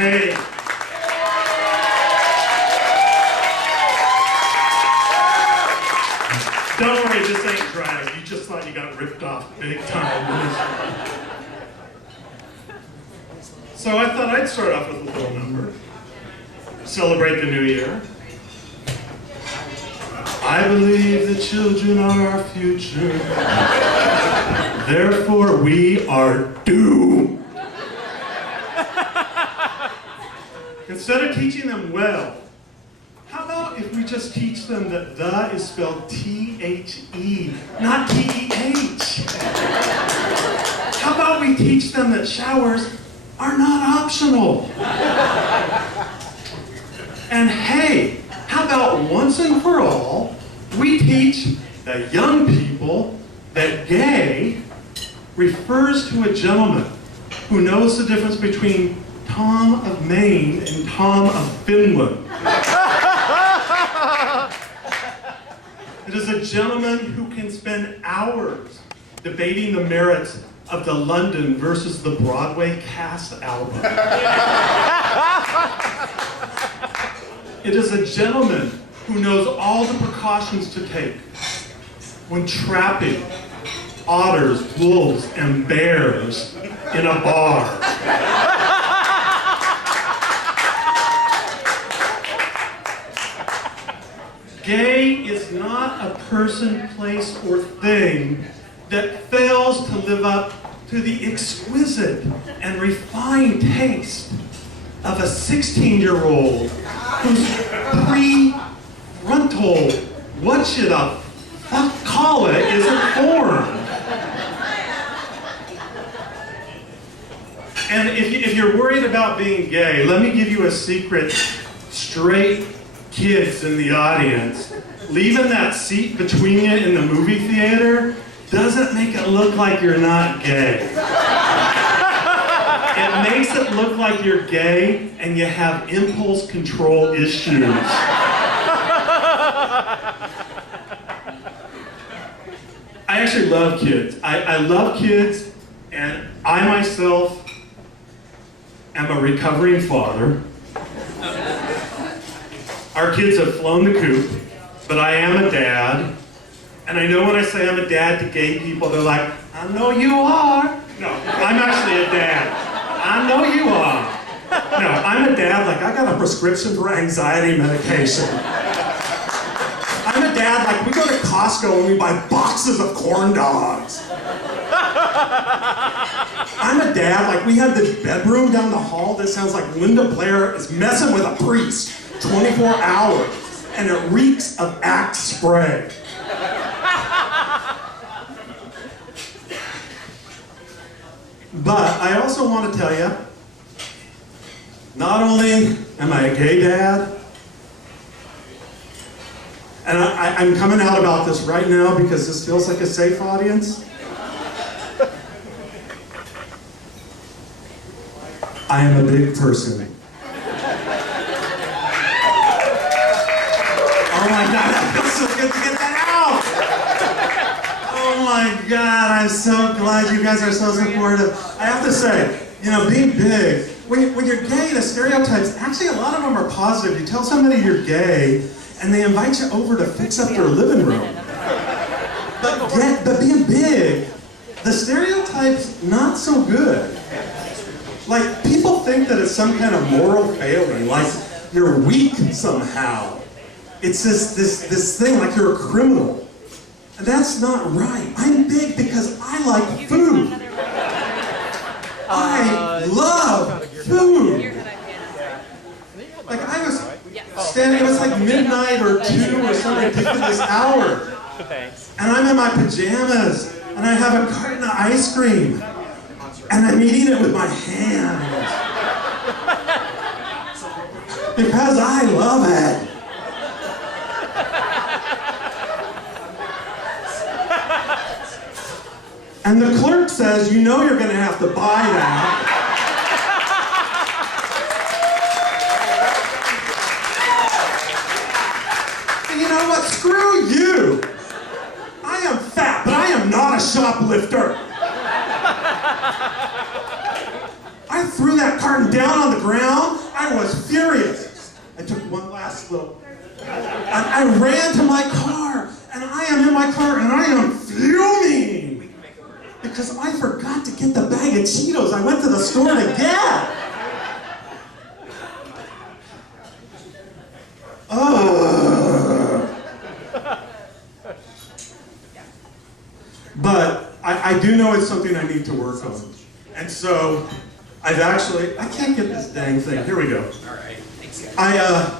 Hey. Don't worry, this ain't drag. You just thought you got ripped off big time. So I thought I'd start off with a little number. Celebrate the new year. I believe the children are our future. Therefore, we are due. Instead of teaching them well, how about if we just teach them that the is spelled T-H-E, not T-E-H? How about we teach them that showers are not optional? And hey, how about once and for all, we teach the young people that gay refers to a gentleman who knows the difference between Tom of Maine and Tom of Finland. It is a gentleman who can spend hours debating the merits of the London versus the Broadway cast album. It is a gentleman who knows all the precautions to take when trapping otters, wolves, and bears in a bar. Gay is not a person, place, or thing that fails to live up to the exquisite and refined taste of a 16-year-old whose prefrontal what-you-the-fuck-call-it isn't formed. And if you're worried about being gay, let me give you a secret. Straight kids in the audience, leaving that seat between you in the movie theater doesn't make it look like you're not gay. It makes it look like you're gay and you have impulse control issues. I actually love kids. I love kids, and I myself am a recovering father. Our kids have flown the coop, but I am a dad. And I know when I say I'm a dad to gay people, they're like, I know you are. No, I'm actually a dad. I know you are. No, I'm a dad, like I got a prescription for anxiety medication. I'm a dad, like we go to Costco and we buy boxes of corn dogs. I'm a dad, like we have this bedroom down the hall that sounds like Linda Blair is messing with a priest 24 hours, and it reeks of Axe spray. But I also want to tell you, not only am I a gay dad, and I'm coming out about this right now because this feels like a safe audience, I am a big person. Oh my God, that feels so good to get that out! Oh my God, I'm so glad you guys are so supportive. I have to say, you know, being big, when you're gay, the stereotypes, actually a lot of them are positive. You tell somebody you're gay, and they invite you over to fix up their living room. But being big, the stereotype's not so good. Like, people think that it's some kind of moral failing, like you're weak somehow. It's this thing, like you're a criminal. And that's not right. I'm big because I like food. I love food. Like I was standing, it was like midnight or 2 or some ridiculous hour. And I'm in my pajamas, and I have a carton of ice cream. And I'm eating it with my hands. Because I love it. And the clerk says, you know you're going to have to buy that. And you know what? Screw you. I am fat, but I am not a shoplifter. I I threw that carton down on the ground. I was furious. I took one last look. I ran to my car, and I am in my car, and I am fuming because I forgot to get the bag of Cheetos I went to the store to get. But I do know it's something I need to work on. And so I can't get this dang thing. Here we go. All right. Thanks, guys. I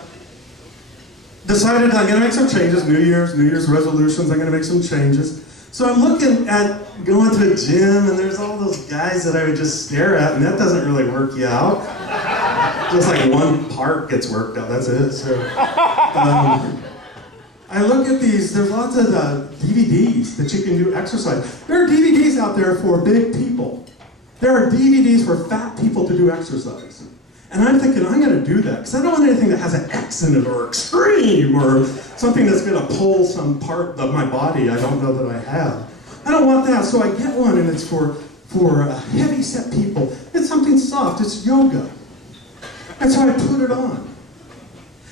decided I'm gonna make some changes, New Year's resolutions, I'm gonna make some changes. So I'm looking at going to a gym, and there's all those guys that I would just stare at, and that doesn't really work you out. Just like one part gets worked out, that's it. So I look at these, there's lots of DVDs that you can do exercise. There are DVDs out there for big people. There are DVDs for fat people to do exercise. And I'm thinking, I'm gonna do that, because I don't want anything that has an X in it, or extreme, or something that's gonna pull some part of my body I don't know that I have. I don't want that, so I get one, and it's for heavy set people. It's something soft, it's yoga. And so I put it on.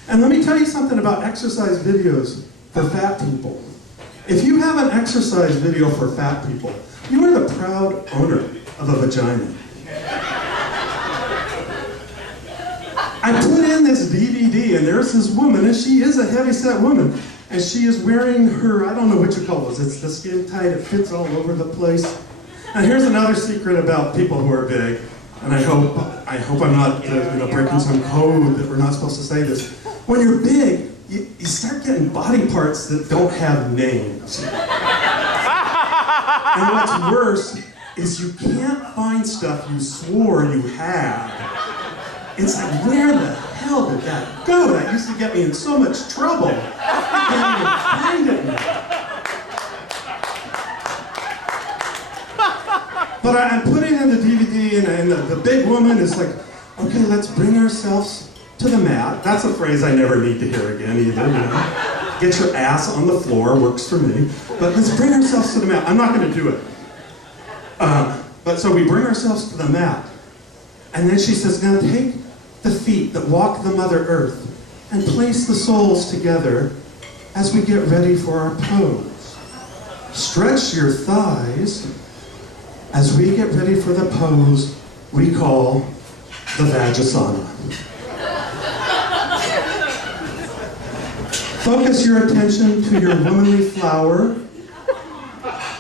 And let me tell you something about exercise videos for fat people. If you have an exercise video for fat people, you are the proud owner of a vagina. I put in this DVD, and there's this woman, and she is a heavy-set woman, and she is wearing her, I don't know what you call this, it's the skin tight, it fits all over the place. And here's another secret about people who are big, and I hope I'm not breaking some code that we're not supposed to say this. When you're big, you start getting body parts that don't have names. And what's worse is you can't find stuff you swore you had. It's like, where the hell did that go? That used to get me in so much trouble. I can't even find it now. But I'm putting in the DVD, and the big woman is like, okay, let's bring ourselves to the mat. That's a phrase I never need to hear again either. You know? Get your ass on the floor, works for me. But let's bring ourselves to the mat. I'm not going to do it. But so we bring ourselves to the mat. And then she says, now take the feet that walk the Mother Earth and place the soles together as we get ready for our pose. Stretch your thighs as we get ready for the pose we call the Vajasana. Focus your attention to your womanly flower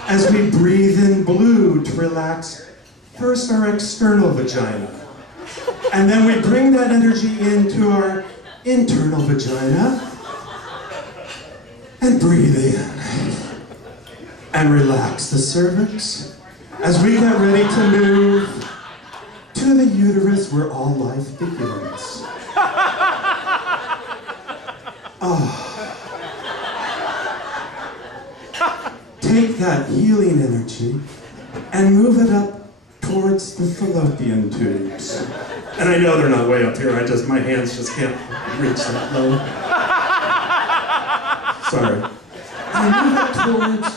as we breathe in blue to relax first our external vagina. And then we bring that energy into our internal vagina and breathe in and relax the cervix as we get ready to move to the uterus where all life begins. Take that healing energy and move it up towards the fallopian tubes. And I know they're not way up here, my hands just can't reach that low. Sorry. And move it towards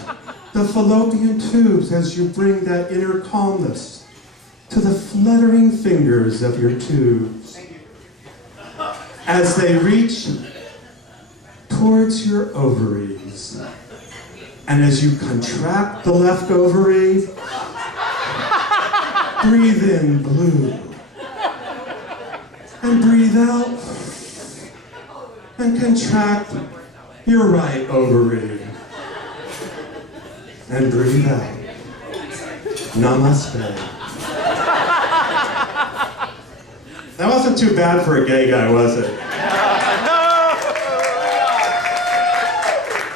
the fallopian tubes as you bring that inner calmness to the fluttering fingers of your tubes. As they reach towards your ovaries. And as you contract the left ovary, breathe in blue. And breathe out. And contract your right ovary. And breathe out. Namaste. That wasn't too bad for a gay guy, was it?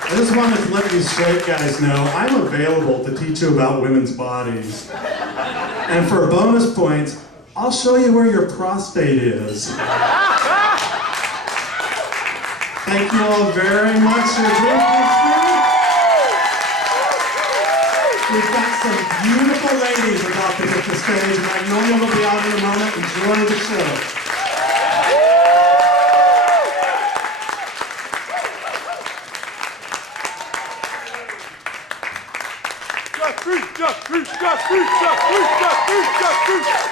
I just wanted to let you straight guys know I'm available to teach you about women's bodies. And for bonus points, I'll show you where your prostate is. Thank you all very much for being here. We've got some beautiful ladies about to hit the stage. Magnolia will be out in a moment. Enjoy the show. Just fruit, just fruit, just fruit, just fruit, just fruit, just fruit.